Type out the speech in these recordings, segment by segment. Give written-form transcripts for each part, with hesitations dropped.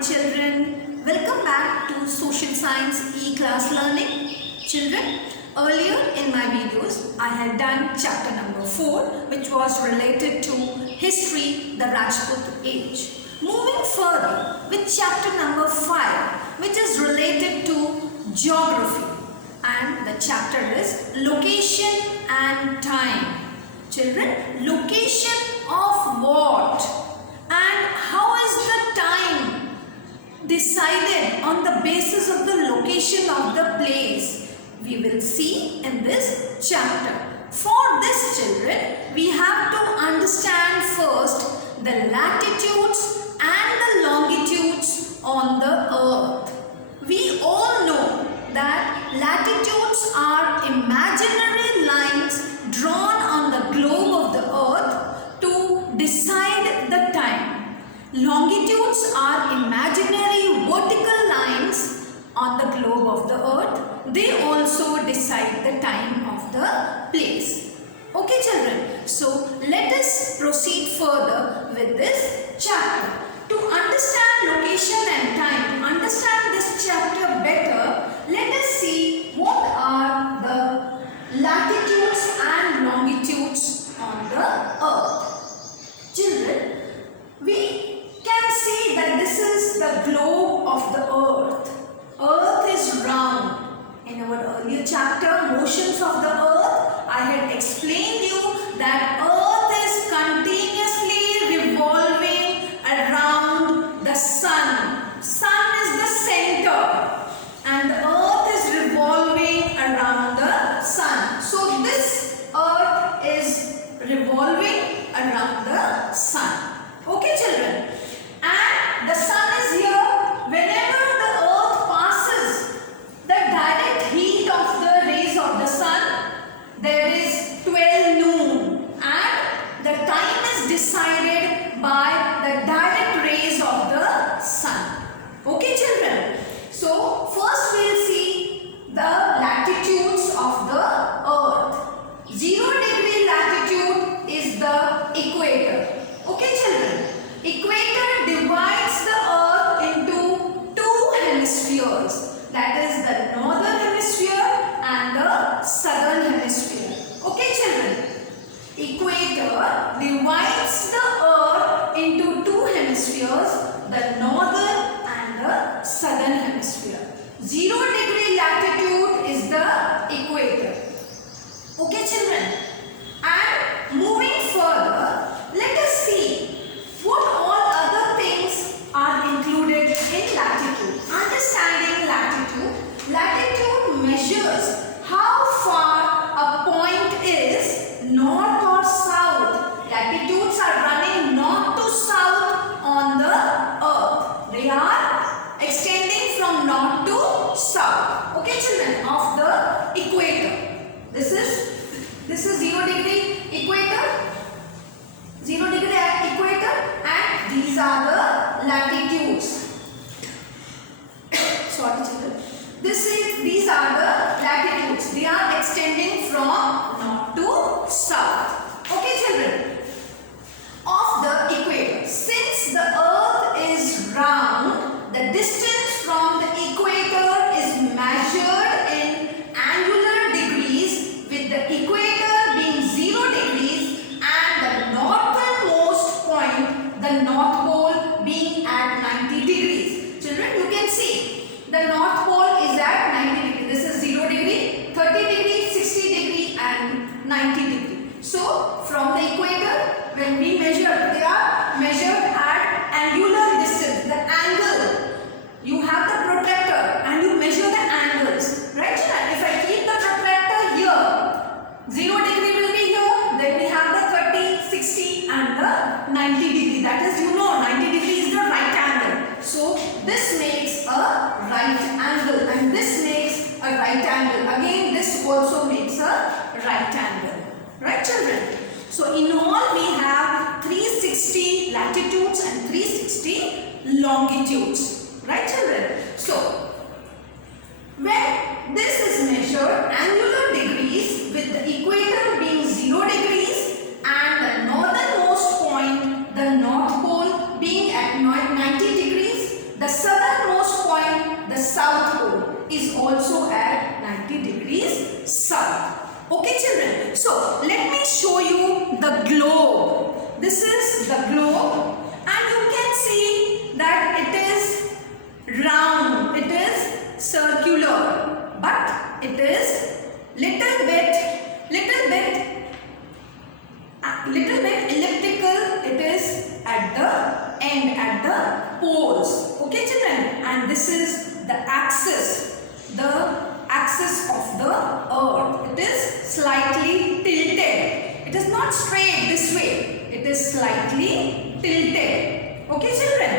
children, welcome back to Social Science E-Class Learning. Children, earlier in my videos, I had done chapter number 4, which was related to history, the Rajput age. Moving further with chapter number 5, which is related to geography, and the chapter is location and time. Children, location of what? And how is the time decided on the basis of the location of the place? We will see in this chapter. For this, children, we have to understand first the latitudes and the longitudes on the earth. We all know that latitudes are imaginary lines drawn on the globe of the earth to decide the time. Longitudes are imaginary vertical lines on the globe of the earth. They also decide the time of the place. Okay, children. So let us proceed further with this chapter. To understand location and time, to understand this chapter better, let us see what are the latitudes and longitudes on the earth. Children, we can see that this is the globe of the earth. Earth is round. In our earlier chapter, motions of the earth, I had explained you that earth is continuously revolving around the sun. Sun is the center and the earth is revolving around the sun. So this earth is revolving around the sun. Okay, children? And the sun is here. Whenever the earth passes the direct heat of the rays of the sun, there is 12 noon, and the time is decided by the direct rays of the sun. Okay, children? So first we will see the latitudes of the earth. 0° latitude is the equator. Okay, children? Equator divides the earth into two hemispheres. That is the northern hemisphere and the southern hemisphere. Okay, children? Equator divides the earth into two hemispheres, the northern and the southern hemisphere. 0° latitude is the equator. Okay, children? And moving further, let us see what all other things are included in latitude. Understanding latitude. Latitude measures how far a point is north or south. Latitudes are running north to south on the earth. They are extending from north to south. Okay, children, of the equator. This is 0° equator. 0° equator, and these are the latitudes. Sorry, children. These are the latitudes. They are extending from north to south. Okay, children. Of the equator. Since the earth is round, the distance from the equator is measured in angular degrees, with the equator being 0° and the northernmost point, the North Pole, being at 90°. Children, you can see the North Pole is at 90°. This is 0°, 30°, 60° and 90°. So from the equator, when we measure, they are measured at angular distance, the angle. You have the protractor and you measure the angles. Right, children? If I keep the protractor here, 0° will be here, then we have the 30, 60 and the 90°. That is, 90° is the right angle. So this makes a right angle and this makes a right angle. Again, this also makes a right angle. Right, children? So in all we have 360 latitudes and 360 longitudes. Right, children? So when this is measured angular degrees, with the equator being 0° and the northernmost point, the North Pole, being at 90°, the the South Pole is also at 90 degrees south. Okay children, so let me show you the globe. This is the globe and you can see that it is round, it is circular, but it is little bit elliptical. It is at the end, at the poles. Okay children, and this is the axis of the earth. It is slightly tilted. It is not straight this way. It is slightly tilted. Okay children,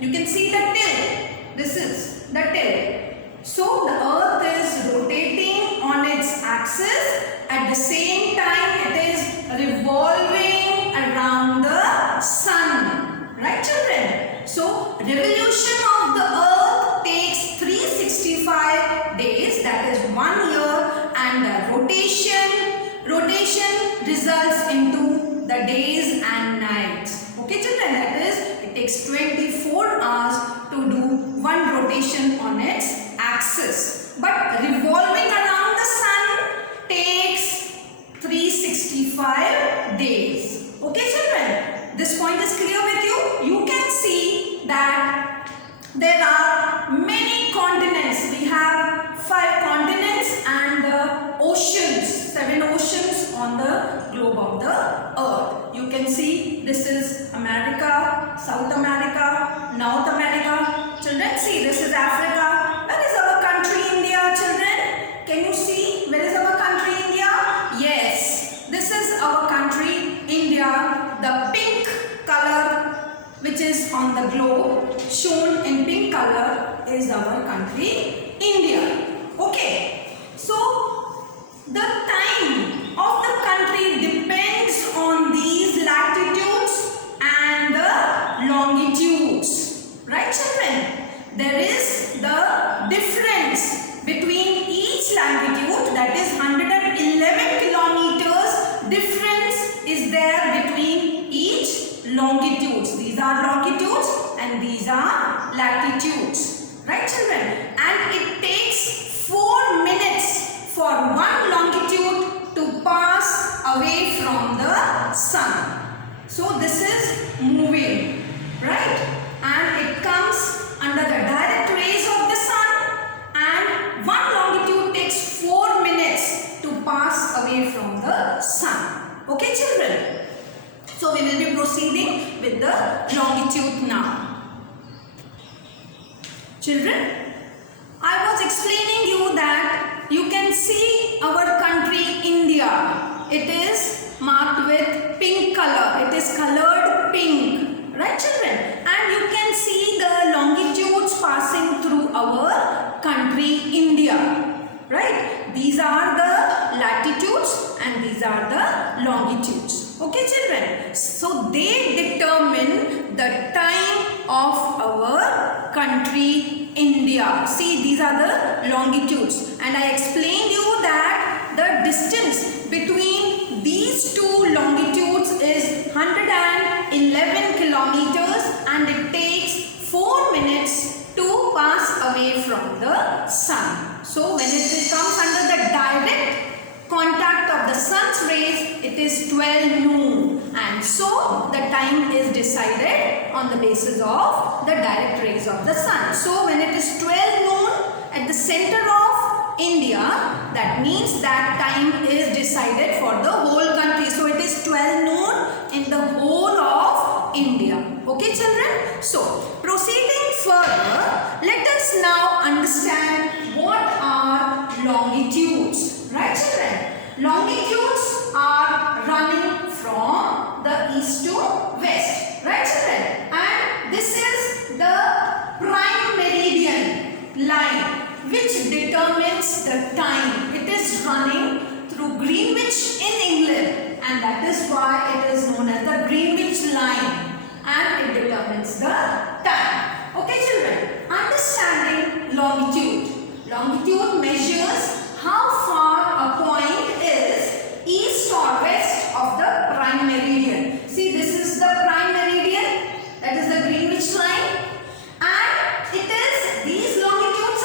you can see the tilt. This is the tilt. So the earth is rotating on its axis. At the same time, it is revolving around the sun. Right children? So revolution of the earth takes 365 days, that is 1 year, and the rotation results into the days and nights. Okay children, that is, it takes 24 hours to do one rotation on its axis. But revolving around the sun takes 365 days. Okay children, this point is clear with you? You can see that there are many continents. We have 5 continents and the oceans, 7 oceans on the globe of the earth. You can see this is America, South America, North America. Children, see this is Africa. Where is our country India, children? Can you see where is our country India? Yes, this is our country India. The pink color which is on the globe, shown in pink color, is our country India. Okay, so the time of the country depends on these latitudes and the longitudes. Right children? There is the difference between each latitude, that is 111 kilometers difference is there between each longitudes. These are longitudes and these are latitudes. Right children? And it takes 4 minutes for one longitude to pass away from the sun. So this is moving, right? And it comes under the direct rays of the sun, and one longitude takes 4 minutes to pass away from the sun. Okay children? So we will be proceeding with the longitude now. Children, I was explaining you that you can see our country India. It is marked with pink color. It is colored pink. Right children? And you can see the longitudes passing through our country India. Right? These are the latitudes and these are the longitudes. Okay children? So they determine the time of our country India. See, these are the longitudes, and I explained you that the distance between these two longitudes is 111 kilometers and it takes 4 minutes to pass away from the sun. So when it comes under the direct contact of the sun's rays, it is 12 noon, and so the time is decided on the basis of the direct rays of the sun. So when it is 12 noon at the center of India, that means that time is decided for the whole country. So it is 12 noon in the whole of India. Okay children? So proceeding further, let us now understand what are longitudes. Right children? Longitudes are running from the east to west. Right children? And this is the prime meridian line which determines the time. It is running through Greenwich in England, and that is why it is known as the Greenwich line, and it determines the time. Okay children? Understanding longitude. Longitude measures how far a point is east or west of the prime meridian. See, this is the prime meridian, that is the Greenwich line, and it is, these longitudes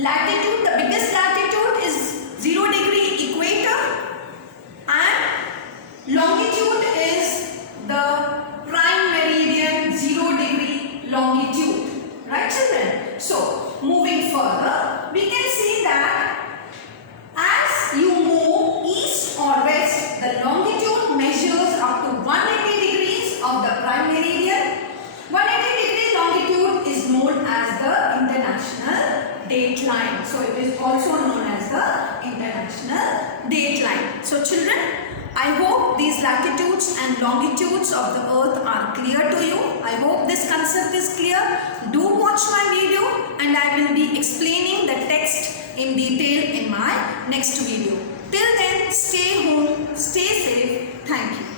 latitude, the biggest latitude is 0 degree equator, and longitude is the prime meridian, 0 degree longitude. Right, children? So, moving further, we can see that as you move east or west, the longitude measures up to 180 degrees of the prime meridian. 180 degree longitude is known as the international dateline. So, it is also known as the international dateline. So, children, I hope these latitudes and longitudes of the earth are clear to you. I hope this concept is clear. Do watch my video and I will be explaining the text in detail in my next video. Till then, stay home, stay safe. Thank you.